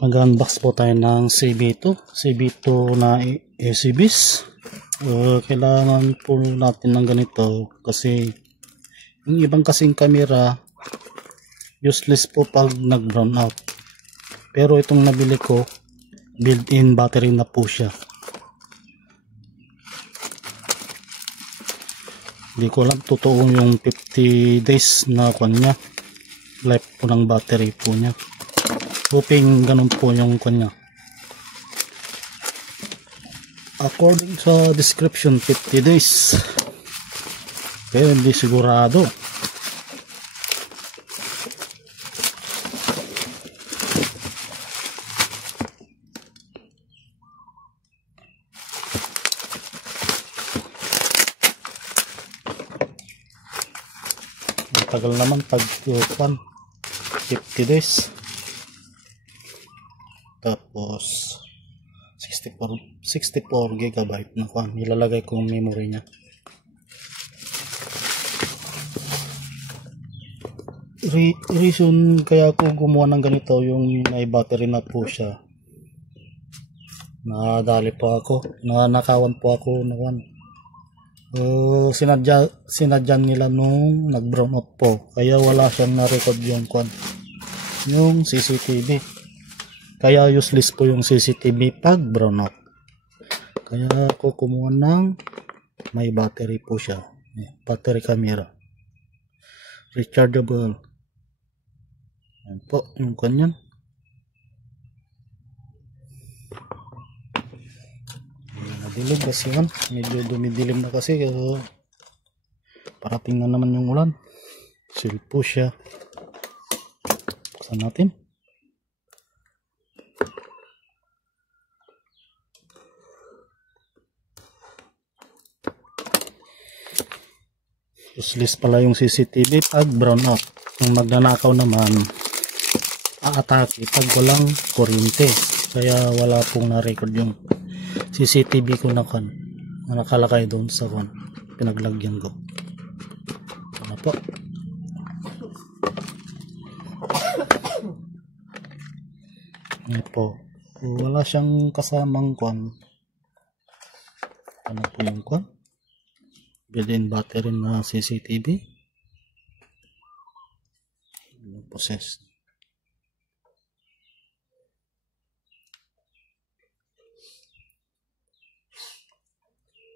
Mag-unbox po tayo ng CB2 na ACBs. Kailangan po natin ng ganito kasi yung ibang kasing camera useless po pag nag-brown out. Pero itong nabili ko, built-in battery na po siya. Hindi ko lang totoo yung 50 days na kanya life po ng battery po niya. Hoping ganun po yung kanya. According sa description, 50 days. Pero hindi sigurado. Tagal naman pag 50 days. Tapos 64 GB na kung ilalagay ko yung memory niya. Reason kaya ako gumawa ng ganito, yung may battery na po siya. Nadali po ako, nanakawan po ako naman. Sinadya nila nung nag-brown out po, kaya wala siyang na-record yung CCTV. Kaya useless po yung CCTV pag brown out. Kaya ako kumuha ng may battery po siya. Battery camera. Rechargeable. Yan po yung kanyan. Madilim kasi yan. Medyo dumidilim na kasi. Parating na naman yung ulan. Seal po siya. Buksan natin. Useless pala yung CCTV pag brown out. Kung magnanakaw naman, aatake pag walang kuryente. Kaya wala pong na-record yung CCTV ko na nakalakay doon sa pinaglagyan ko. Ano po? Ano po? Wala siyang kasamang ano po yung built-in battery na CCTV. Possessed.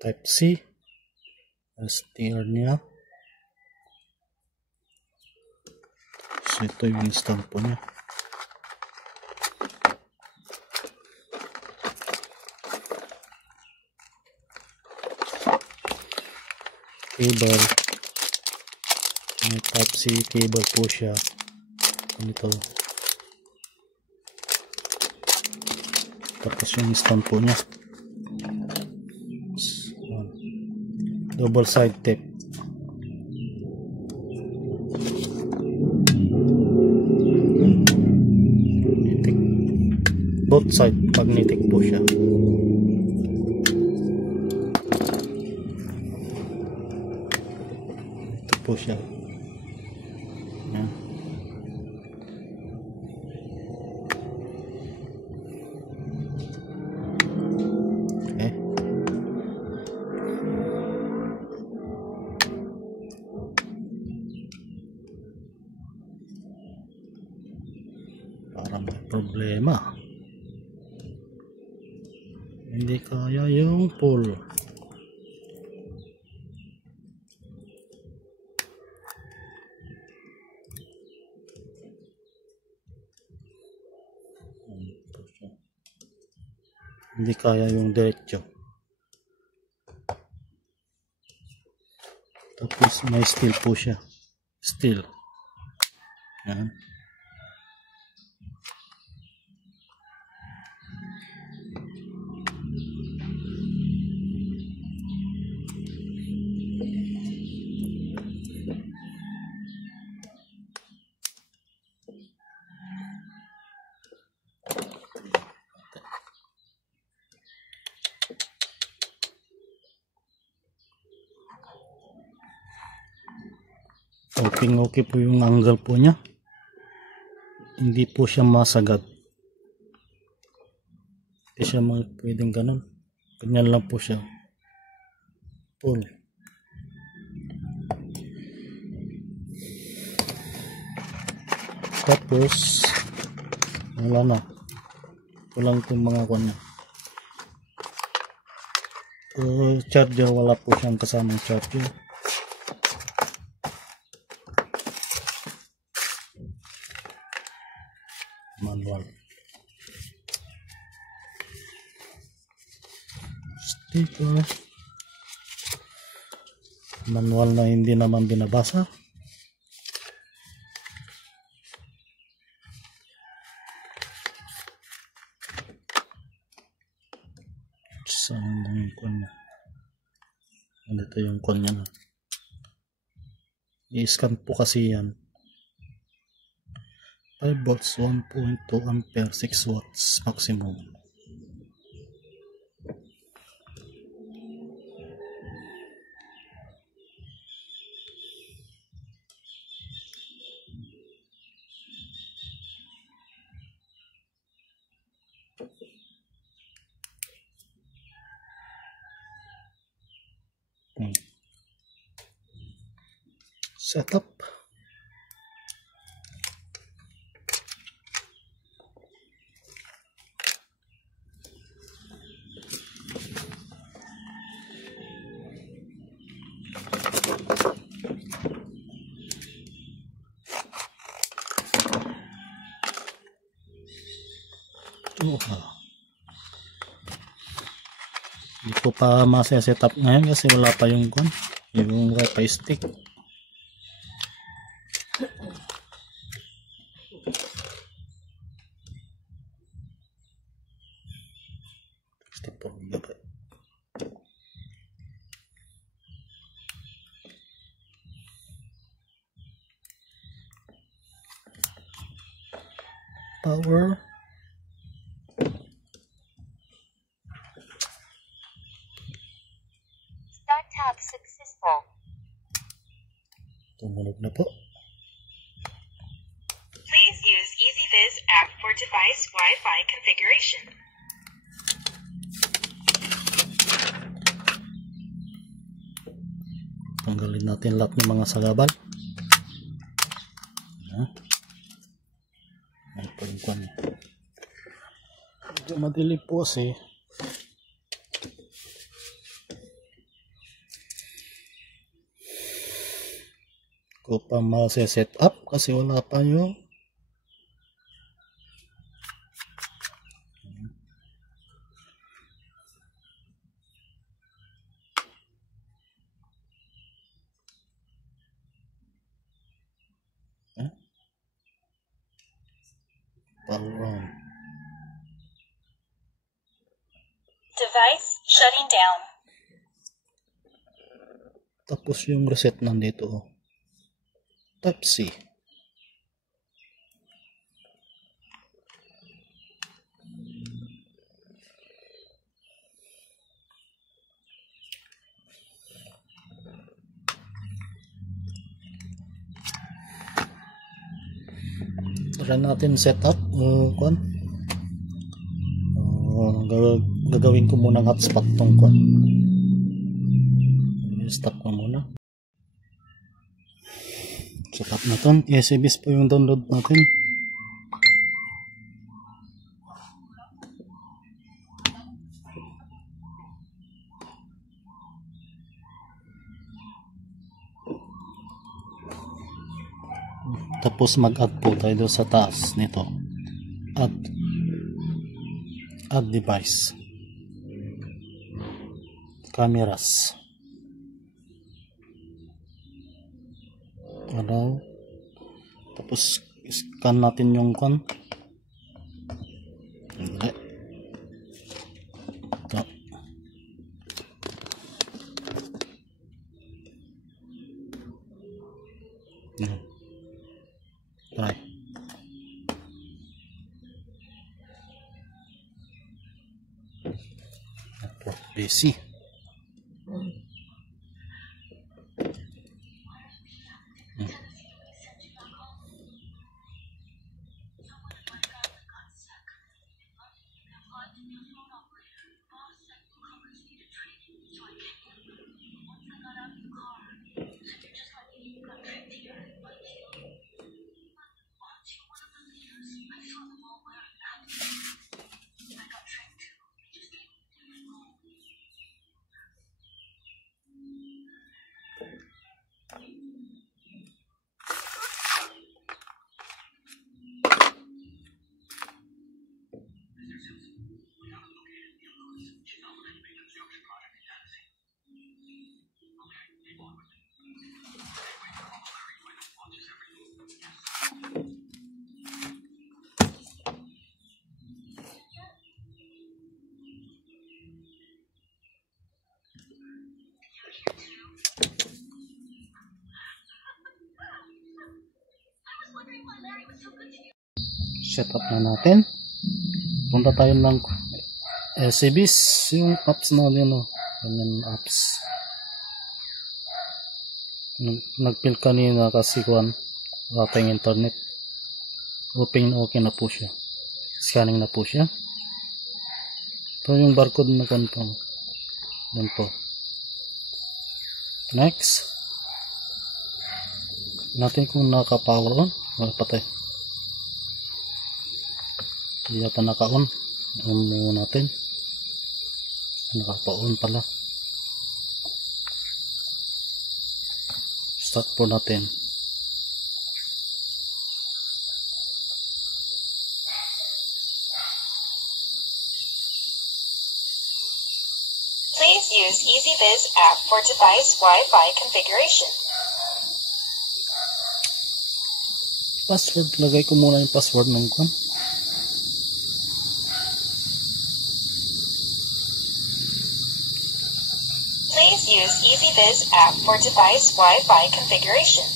Type C. STR niya. So ito yung install po niya. Cable, may type C cable po siya. Ito. Tapos yung stand po niya, double side tape. Magnetic. Both side magnetic po siya. Po siya. Yan. Okay. Parang may problema. Hindi kaya yung pull. Hindi kaya yung diretso. Tapos may steel po siya. Steel. Yan. Okay po yung angle po niya. Hindi po siya masagad. Hindi siya pwedeng ganun. Ganyan lang po siya. Pull. Tapos wala na. Ito lang itong mga kanya. Charger, wala po siyang kasamang charger. Manual. Sticker. Manual na hindi naman binabasa. Saan yung kanya? Dito yung kanya na. I-scan po kasi yan. 5 volts, 1.2 ampere, 6 watts maximum. Setup. Hindi ko pa ma-setup ngayon kasi wala pa yung wifi stick. Power. Start tab successful. Tumunog na po. Please use EasyViz app for device Wi-Fi configuration. Tanggalin natin lahat ng mga sagabal. Ay po yung kwan. Medyo madili po kasi. Ko pa ma-set up kasi wala pa yung power on. Device shutting down. Tapos yung reset nandito. Type C. Try natin setup. Gagawin ko muna ng hotspot tong stop ko muna. Setup na to. SBs po yung download natin. Tapos mag-add po tayo sa taas nito. Add device. Cameras. Tapos scan natin yung Hindi. Ito. Try. Network DC. Set up na natin. Punta tayo ng SCBs, yung apps na yun, ganyan apps. Nag-fill kanina kasi kuan ating internet. Okay na po siya. Scanning na po siya. Ito yung barcode na kanto. Yan po. Next. Natin kung naka-power on. Wala patay. Hindi yata naka-on. On muna natin. Naka-on pala. Start po natin. Please use EasyViz app for device Wi-Fi configuration. Password. Lagay ko muna yung password ng kwan. Please use EasyViz app for device Wi-Fi configuration.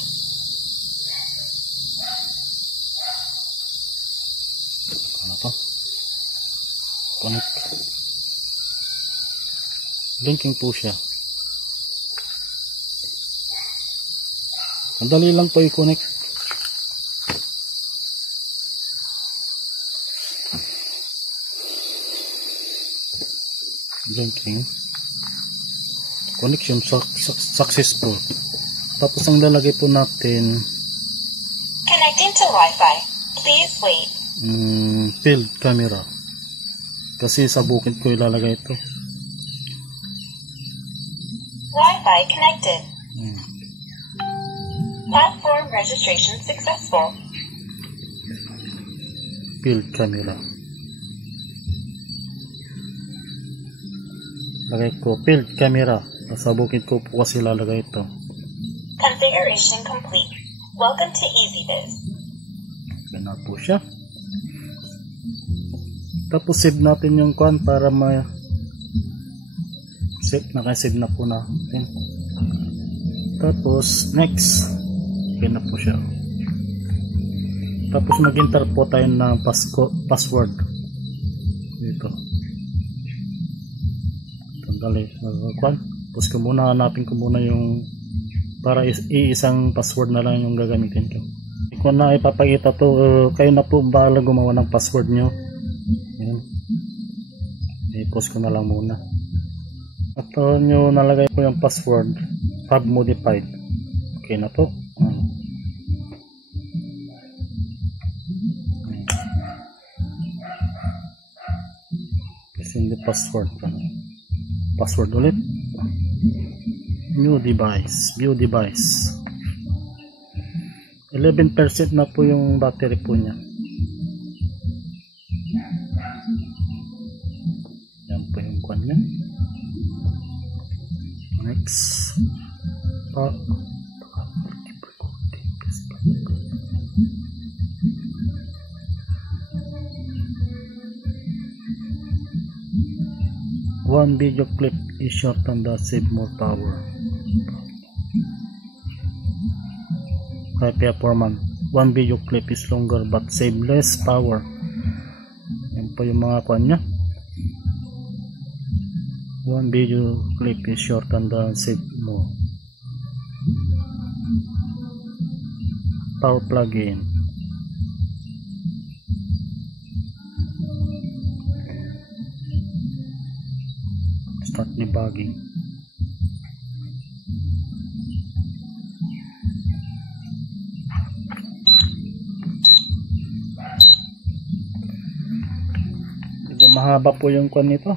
Ano to? Connect. Linking po siya. Madali lang po i-connect. Linking. Connection successful. Tapos ang lalagay po natin Connecting to Wi-Fi. Please wait. field camera. Kasi sa bukid ko ilalagay ito. Wi-Fi connected. Platform registration successful. Field camera. Lagay ko field camera. Sa bukid ko po kasi lalagay ito. Configuration complete. Welcome to EasyViz. Ganun po siya. Tapos save natin yung kwan para naka-save na po natin. Tapos next. Ganun po siya. Tapos mag-enter po tayo ng password. Dito. Dali. Tapos hanapin ko muna yung para iisang password na lang yung gagamitin ko. Kung na ipapakita to, kayo na po bahala gumawa ng password nyo. Ayan. I-post ko na lang muna. At nyo nalagay po yung password, have modified. Okay na po. Kasi hindi password pa. Password ulit. New device. View device. 11% na po yung battery po niya. Yan po yung kwan niya. Next. 1 video clip is short and save more power. High performance. 1 video clip is longer but save less power. Yan po yung mga kwan niya. 1 video clip is short and save more. Power plug-in. start debugging. Medyo mahaba po yung kwan nito,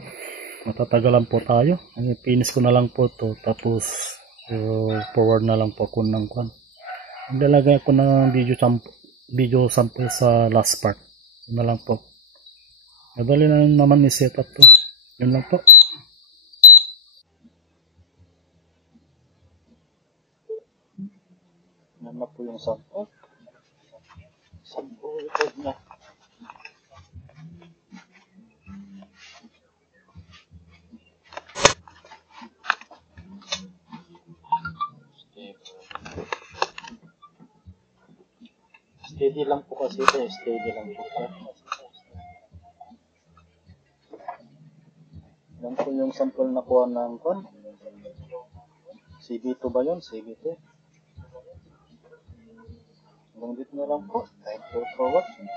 matatagalan po tayo. Finish ko na lang po to, tapos forward na lang po ako ng kwan. Maglalagay ako ng video sample sa last part. Yun na lang po. Madali na naman i-set up to. Yun lang po. Yan na po yung sample. Sample record na. Steady lang po kasi ito. Steady lang po. Yan po yung sample na kuha ng kwan. CB2 ba yun? CB2. Hanggang dito na lang po. Thank you for watching.